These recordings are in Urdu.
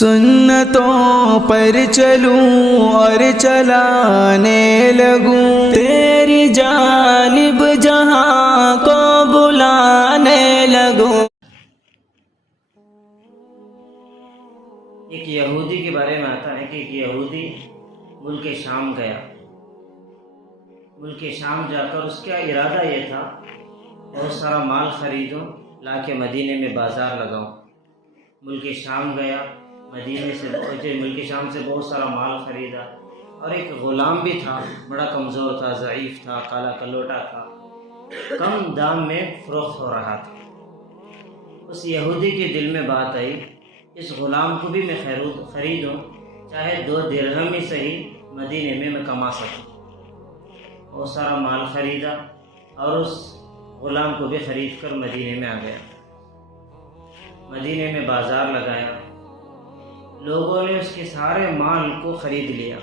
سنتوں پر چلوں اور چلانے لگوں، تیری جانب جہاں کو بلانے لگوں۔ ایک یہودی کے بارے میں آتا ہے کہ ایک یہودی ملک شام گیا۔ ملک شام جا کر اس کا ارادہ یہ تھا بہت سارا مال خریدوں، لا کے مدینے میں بازار لگاؤں۔ ملک شام گیا، ملک شام سے بہت سارا مال خریدا، اور ایک غلام بھی تھا، بڑا کمزور تھا، ضعیف تھا، کالا کلوٹا تھا، کم دام میں فروخت ہو رہا تھا۔ اس یہودی کے دل میں بات آئی، اس غلام کو بھی میں خریدوں، چاہے 2 درہم ہی صحیح، مدینے میں کما سکوں۔ بہت سارا مال خریدا اور اس غلام کو بھی خرید کر مدینے میں آ گیا۔ مدینے میں بازار لگایا، لوگوں نے اس کے سارے مال کو خرید لیا،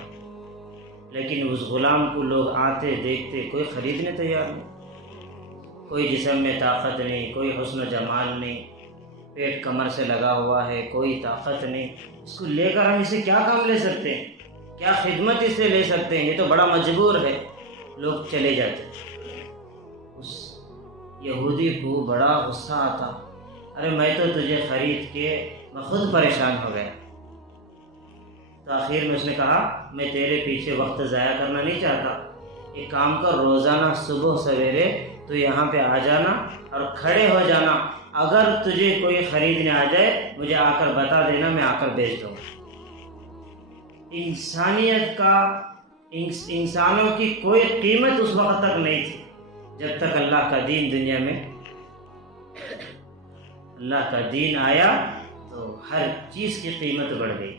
لیکن اس غلام کو لوگ آتے دیکھتے کوئی خریدنے تیار نہیں۔ کوئی جسم میں طاقت نہیں، کوئی حسن و جمال نہیں، پیٹ کمر سے لگا ہوا ہے، کوئی طاقت نہیں، اس کو لے کر ہم اسے کیا کام لے سکتے ہیں، کیا خدمت اس سے لے سکتے ہیں، یہ تو بڑا مجبور ہے۔ لوگ چلے جاتے۔ اس یہودی کو بڑا غصہ آتا، ارے میں تو تجھے خرید کے میں خود پریشان ہو گیا۔ تو آخر میں اس نے کہا، میں تیرے پیچھے وقت ضائع کرنا نہیں چاہتا، ایک کام کر، روزانہ صبح سویرے تو یہاں پہ آ جانا اور کھڑے ہو جانا، اگر تجھے کوئی خریدنے آ جائے مجھے آ کر بتا دینا، میں آ کر بیچ دوں گا۔ انسانیت کا، انسانوں کی کوئی قیمت اس وقت تک نہیں تھی جب تک اللہ کا دین دنیا میں، اللہ کا دین آیا تو ہر چیز کی قیمت بڑھ گئی۔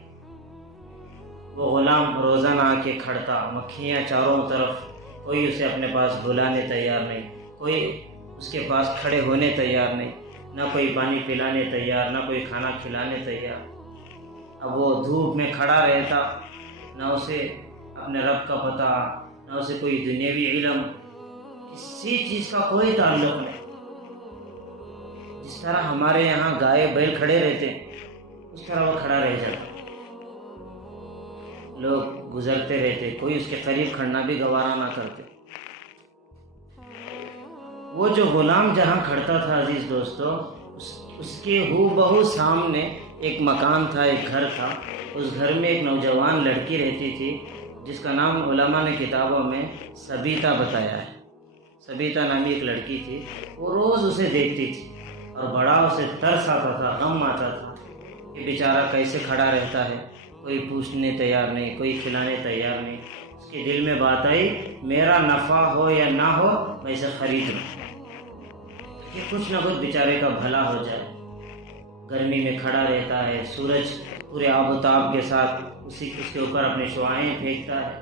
وہ غلام روزانہ آ کے کھڑتا، مکھیاں چاروں طرف، کوئی اسے اپنے پاس بلانے تیار نہیں، کوئی اس کے پاس کھڑے ہونے تیار نہیں، نہ کوئی پانی پلانے تیار، نہ کوئی کھانا کھلانے تیار۔ اب وہ دھوپ میں کھڑا رہتا، نہ اسے اپنے رب کا پتہ، نہ اسے کوئی دنیاوی علم، کسی چیز کا کوئی تعلق نہیں۔ جس طرح ہمارے یہاں گائے بیل کھڑے رہتے اس طرح وہ کھڑا رہ جاتا۔ لوگ گزرتے رہتے، کوئی اس کے قریب کھڑنا بھی گوارا نہ کرتے۔ وہ جو غلام جہاں کھڑتا تھا عزیز دوستو، اس کے ہو بہو سامنے ایک مکان تھا، ایک گھر تھا۔ اس گھر میں ایک نوجوان لڑکی رہتی تھی جس کا نام علماء نے کتابوں میں سبیتا بتایا ہے۔ سبیتا نامی ایک لڑکی تھی، وہ روز اسے دیکھتی تھی اور بڑا اسے ترس آتا تھا، غم آتا تھا کہ بیچارہ کیسے کھڑا رہتا ہے، کوئی پوچھنے تیار نہیں، کوئی کھلانے تیار نہیں۔ اس کے دل میں بات آئی، میرا نفع ہو یا نہ ہو میں اسے خرید لوں کہ کچھ نہ کچھ بیچارے کا بھلا ہو جائے۔ گرمی میں کھڑا رہتا ہے، سورج پورے آب و تاب کے ساتھ اس کے اوپر اپنے شعاعیں پھینکتا ہے۔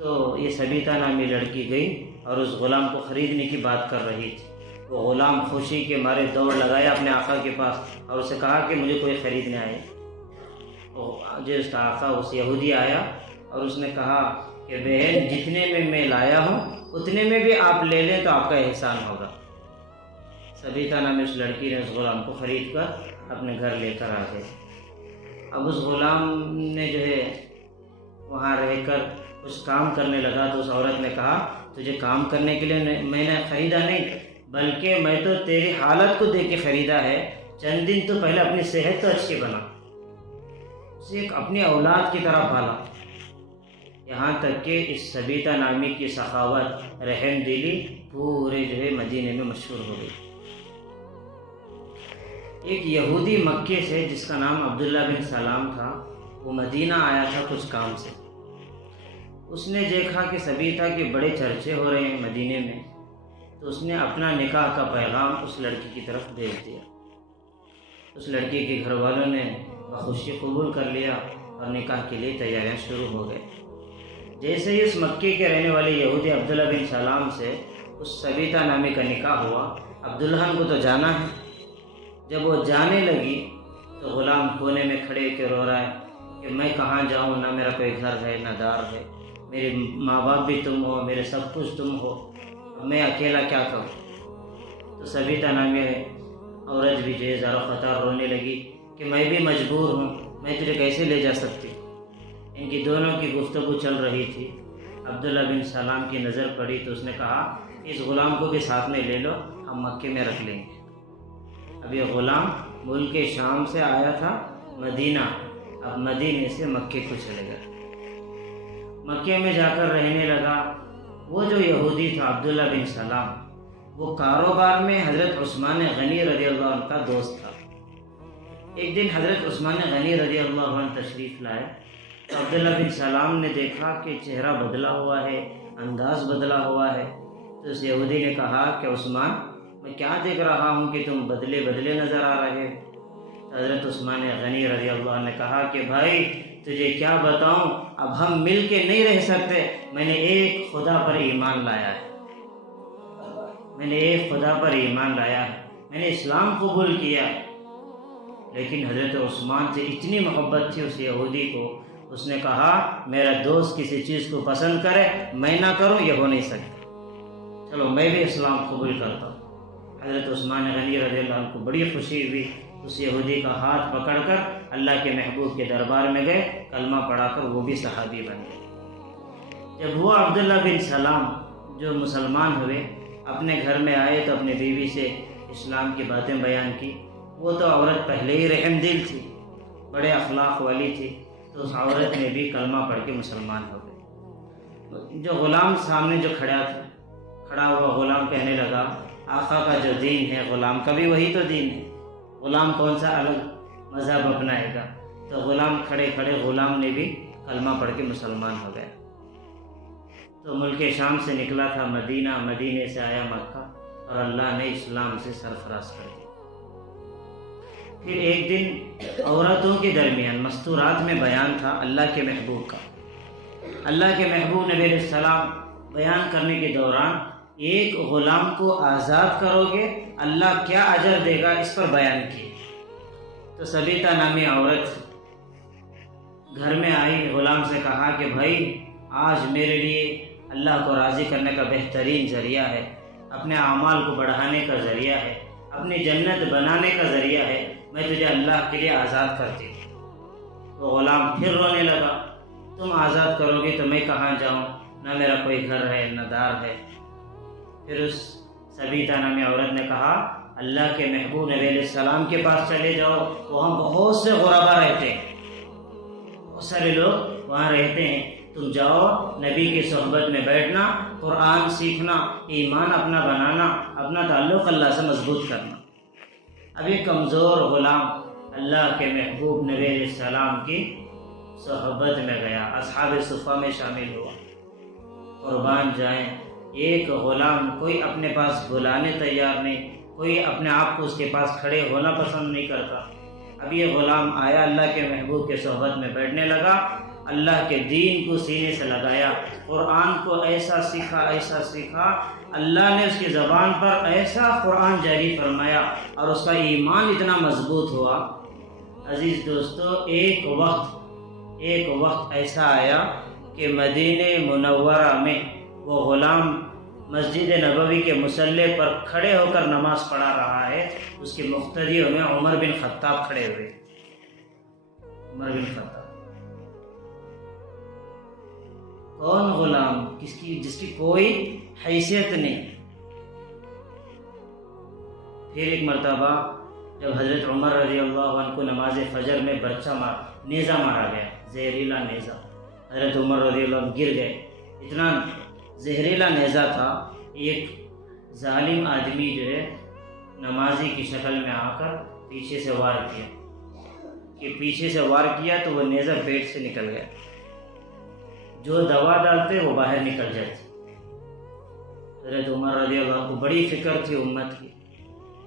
تو یہ سبیتا نامی لڑکی گئی اور اس غلام کو خریدنے کی بات کر رہی تھی۔ وہ غلام خوشی کے مارے دوڑ لگایا اپنے آقا کے پاس اور اسے کہا کہ مجھے کوئی خریدنے آئے۔ جو اس کا آقا، اس یہودی آیا اور اس نے کہا کہ بہن، جتنے میں لایا ہوں اتنے میں بھی آپ لے لیں تو آپ کا احسان ہوگا۔ سبیتا نامی اس لڑکی نے اس غلام کو خرید کر اپنے گھر لے کر آ گئے۔ اب اس غلام نے جو ہے وہاں رہ کر کچھ کام کرنے لگا تو اس عورت نے کہا، تجھے کام کرنے کے لیے میں نے خریدا نہیں، بلکہ میں تو تیری حالت کو دیکھ کے خریدا ہے، چند دن تو پہلے اپنی صحت تو اچھی بنا، اسے ایک اپنی اولاد کی طرح پالا۔ یہاں تک کہ اس سبیتا نامی کی سخاوت، رحم دلی پورے جو ہے مدینے میں مشہور ہو گئی۔ ایک یہودی مکے سے جس کا نام عبداللہ بن سلام تھا، وہ مدینہ آیا تھا کچھ کام سے۔ اس نے دیکھا کہ سبیتا کے بڑے چرچے ہو رہے ہیں مدینے میں، تو اس نے اپنا نکاح کا پیغام اس لڑکی کی طرف بھیج دیا۔ اس لڑکی کے گھر والوں نے بخوشی قبول کر لیا اور نکاح کے لیے تیاریاں شروع ہو گئے۔ جیسے ہی اس مکے کے رہنے والے یہودی عبداللہ بن سلام سے اس سبیتا نامی کا نکاح ہوا، اب دلہن کو تو جانا ہے۔ جب وہ جانے لگی تو غلام کونے میں کھڑے کے رو رہا ہے کہ میں کہاں جاؤں، نہ میرا کوئی گھر ہے نہ دار ہے، میرے ماں باپ بھی تم ہو، میرے سب کچھ تم ہو، میں اکیلا کیا کروں۔ تو سبیتا نامی عورت بھی جو ہے زارو خطار رونے لگی کہ میں بھی مجبور ہوں، میں تجھے کیسے لے جا سکتی۔ ان کی دونوں کی گفتگو چل رہی تھی، عبداللہ بن سلام کی نظر پڑی تو اس نے کہا اس غلام کو بھی ساتھ میں لے لو، ہم مکے میں رکھ لیں گے۔ اب یہ غلام ملک شام سے آیا تھا مدینہ، اب مدینے سے مکے کو چلے گا، مکے میں جا کر رہنے لگا۔ وہ جو یہودی تھا عبداللہ بن سلام، وہ کاروبار میں حضرت عثمان غنی رضی اللہ عنہ کا دوست تھا۔ ایک دن حضرت عثمان غنی رضی اللہ عنہ تشریف لائے تو عبداللہ بن سلام نے دیکھا کہ چہرہ بدلا ہوا ہے، انداز بدلا ہوا ہے، تو اس یہودی نے کہا کہ عثمان میں کیا دیکھ رہا ہوں کہ تم بدلے بدلے نظر آ رہے ہو۔ حضرت عثمان غنی رضی اللہ عنہ نے کہا کہ بھائی تجھے کیا بتاؤں، اب ہم مل کے نہیں رہ سکتے، میں نے ایک خدا پر ایمان لایا ہے، میں نے ایک خدا پر ایمان لایا ہے، میں نے اسلام قبول کیا ہے۔ لیکن حضرت عثمان سے اتنی محبت تھی اس یہودی کو، اس نے کہا میرا دوست کسی چیز کو پسند کرے میں نہ کروں یہ ہو نہیں سکتا، چلو میں بھی اسلام قبول کرتا ہوں۔ حضرت عثمان غنی رضی اللہ عنہ کو بڑی خوشی ہوئی، اس یہودی کا ہاتھ پکڑ کر اللہ کے محبوب کے دربار میں گئے، کلمہ پڑھا کر وہ بھی صحابی بن گئے۔ جب وہ عبداللہ بن سلام جو مسلمان ہوئے اپنے گھر میں آئے تو اپنے بیوی سے اسلام کی باتیں بیان کی۔ وہ تو عورت پہلے ہی رحم دل تھی، بڑے اخلاق والی تھی، تو اس عورت نے بھی کلمہ پڑھ کے مسلمان ہو گئے۔ جو غلام سامنے جو کھڑا ہوا غلام کہنے لگا آقا کا جو دین ہے غلام کا بھی وہی تو دین ہے، غلام کون سا الگ مذہب اپنائے گا؟ تو غلام کھڑے غلام نے بھی کلمہ پڑھ کے مسلمان ہو گیا۔ تو ملک شام سے نکلا تھا مدینہ، مدینے سے آیا مکہ، اور اللہ نے اسلام سے سرفراز کر دیا۔ پھر ایک دن عورتوں کے درمیان مستورات میں بیان تھا اللہ کے محبوب کا۔ اللہ کے محبوب نبی علیہ السلام بیان کرنے کے دوران ایک غلام کو آزاد کرو گے اللہ کیا اجر دے گا اس پر بیان کیے۔ تو سبیتا نامی عورت گھر میں آئی، غلام سے کہا کہ بھائی آج میرے لیے اللہ کو راضی کرنے کا بہترین ذریعہ ہے، اپنے اعمال کو بڑھانے کا ذریعہ ہے، اپنی جنت بنانے کا ذریعہ ہے، میں تجھے اللہ کے لیے آزاد کرتی ہوں۔ تو غلام پھر رونے لگا، تم آزاد کرو گے تو میں کہاں جاؤں، نہ میرا کوئی گھر ہے نہ دار ہے۔ پھر اس سبیتا نامی عورت نے کہا اللہ کے محبوب نبی علیہ السلام کے پاس چلے جاؤ، وہاں بہت سے غربا رہتے ہیں، بہت سارے لوگ وہاں رہتے ہیں، تم جاؤ نبی کی صحبت میں بیٹھنا، قرآن سیکھنا، ایمان اپنا بنانا، اپنا تعلق اللہ سے مضبوط کرنا۔ اب یہ کمزور غلام اللہ کے محبوب نبی علیہ السلام کی صحبت میں گیا، اصحاب صفہ میں شامل ہوا۔ قربان جائیں، ایک غلام کوئی اپنے پاس بلانے تیار نہیں، کوئی اپنے آپ کو اس کے پاس کھڑے ہونا پسند نہیں کرتا۔ اب یہ غلام آیا، اللہ کے محبوب کے صحبت میں بیٹھنے لگا، اللہ کے دین کو سینے سے لگایا، قرآن کو ایسا سیکھا، اللہ نے اس کی زبان پر ایسا قرآن جاری فرمایا اور اس کا ایمان اتنا مضبوط ہوا۔ عزیز دوستو، ایک وقت ایسا آیا کہ مدینہ منورہ میں وہ غلام مسجد نبوی کے مصلی پر کھڑے ہو کر نماز پڑھا رہا ہے، اس کے مقتدیوں میں عمر بن خطاب کھڑے ہوئے۔ عمر بن خطاب کون غلام، جس کی کوئی حیثیت نہیں۔ پھر ایک مرتبہ جب حضرت عمر رضی اللہ عنہ کو نماز فجر میں نیزہ مارا گیا، زہریلا نیزہ، حضرت عمر رضی اللہ عنہ گر گئے، اتنا زہریلا نیزہ تھا۔ ایک ظالم آدمی جو ہے نمازی کی شکل میں آ کر پیچھے سے وار کیا تو وہ نیزہ پیٹ سے نکل گیا، جو دوا ڈالتے وہ باہر نکل جاتی۔ حضرت عمر رضی اللہ عنہ کو بڑی فکر تھی امت کی،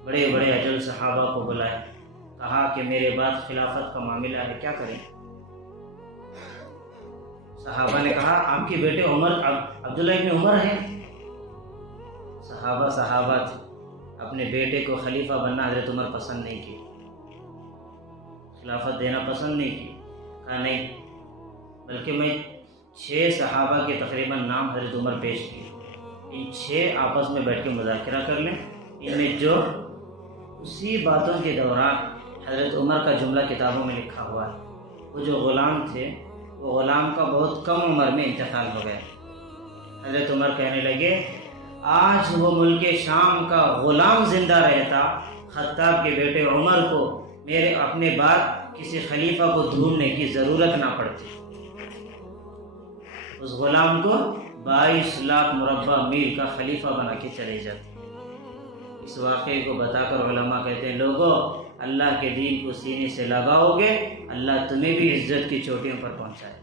بڑے بڑے اجل صحابہ کو بلائے، کہا کہ میرے بعد خلافت کا معاملہ ہے، کیا کریں؟ صحابہ نے کہا آپ کے بیٹے عبداللہ ابن عمر ہیں۔ صحابہ تھے، اپنے بیٹے کو خلیفہ بننا حضرت عمر پسند نہیں کی، خلافت دینا پسند نہیں کی، کہا نہیں، بلکہ میں 6 صحابہ کے تقریباً نام حضرت عمر پیش کیے، ان 6 آپس میں بیٹھ کے مذاکرہ کر لیں، ان میں جو اسی باتوں کے دوران حضرت عمر کا جملہ کتابوں میں لکھا ہوا ہے، وہ جو غلام تھے وہ غلام کا بہت کم عمر میں انتقال ہو گیا۔ حضرت عمر کہنے لگے آج وہ ملک شام کا غلام زندہ رہتا، خطاب کے بیٹے عمر کو میرے اپنے بعد کسی خلیفہ کو ڈھونڈنے کی ضرورت نہ پڑتی، اس غلام کو 22 لاکھ مربع میل کا خلیفہ بنا کے چلے جاتے۔ اس واقعے کو بتا کر علماء کہتے ہیں لوگوں اللہ کے دین کو سینے سے لگاؤ گے، اللہ تمہیں بھی عزت کی چوٹیوں پر پہنچائے۔